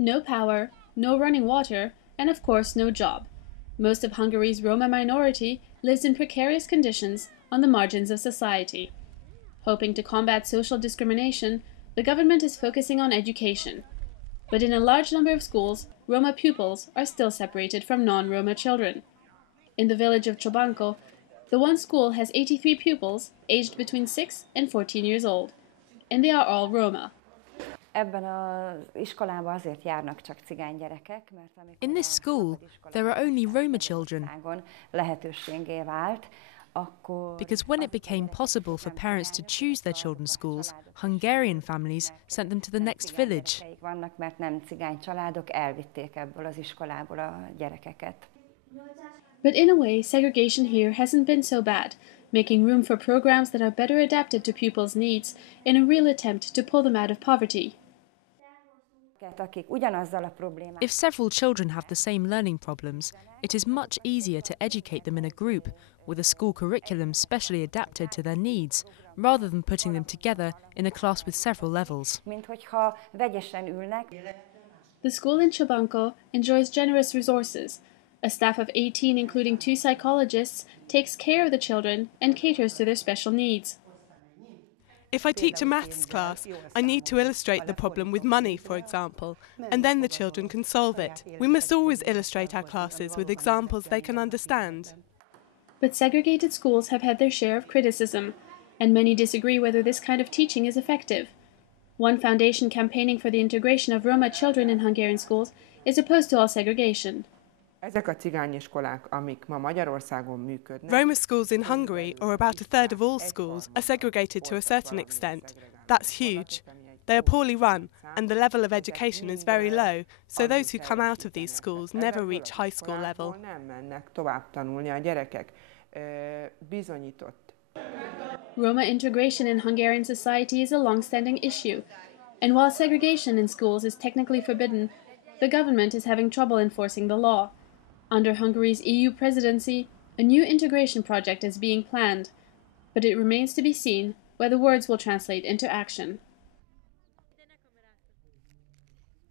No power, no running water, and of course no job. Most of Hungary's Roma minority lives in precarious conditions on the margins of society. Hoping to combat social discrimination, the government is focusing on education. But in a large number of schools, Roma pupils are still separated from non-Roma children. In the village of Csobanko, the one school has 83 pupils aged between 6 and 14 years old, and they are all Roma. In this school, there are only Roma children. Because when it became possible for parents to choose their children's schools, Hungarian families sent them to the next village. But in a way, segregation here hasn't been so bad, making room for programs that are better adapted to pupils' needs in a real attempt to pull them out of poverty. If several children have the same learning problems, it is much easier to educate them in a group with a school curriculum specially adapted to their needs, rather than putting them together in a class with several levels. The school in Csobanko enjoys generous resources. A staff of 18, including 2 psychologists, takes care of the children and caters to their special needs. If I teach a maths class, I need to illustrate the problem with money, for example, and then the children can solve it. We must always illustrate our classes with examples they can understand. But segregated schools have had their share of criticism, and many disagree whether this kind of teaching is effective. One foundation campaigning for the integration of Roma children in Hungarian schools is opposed to all segregation. Roma schools in Hungary, or about a third of all schools, are segregated to a certain extent. That's huge. They are poorly run, and the level of education is very low, so those who come out of these schools never reach high school level. Roma integration in Hungarian society is a long-standing issue, and while segregation in schools is technically forbidden, the government is having trouble enforcing the law. Under Hungary's EU presidency, a new integration project is being planned, but it remains to be seen whether words will translate into action.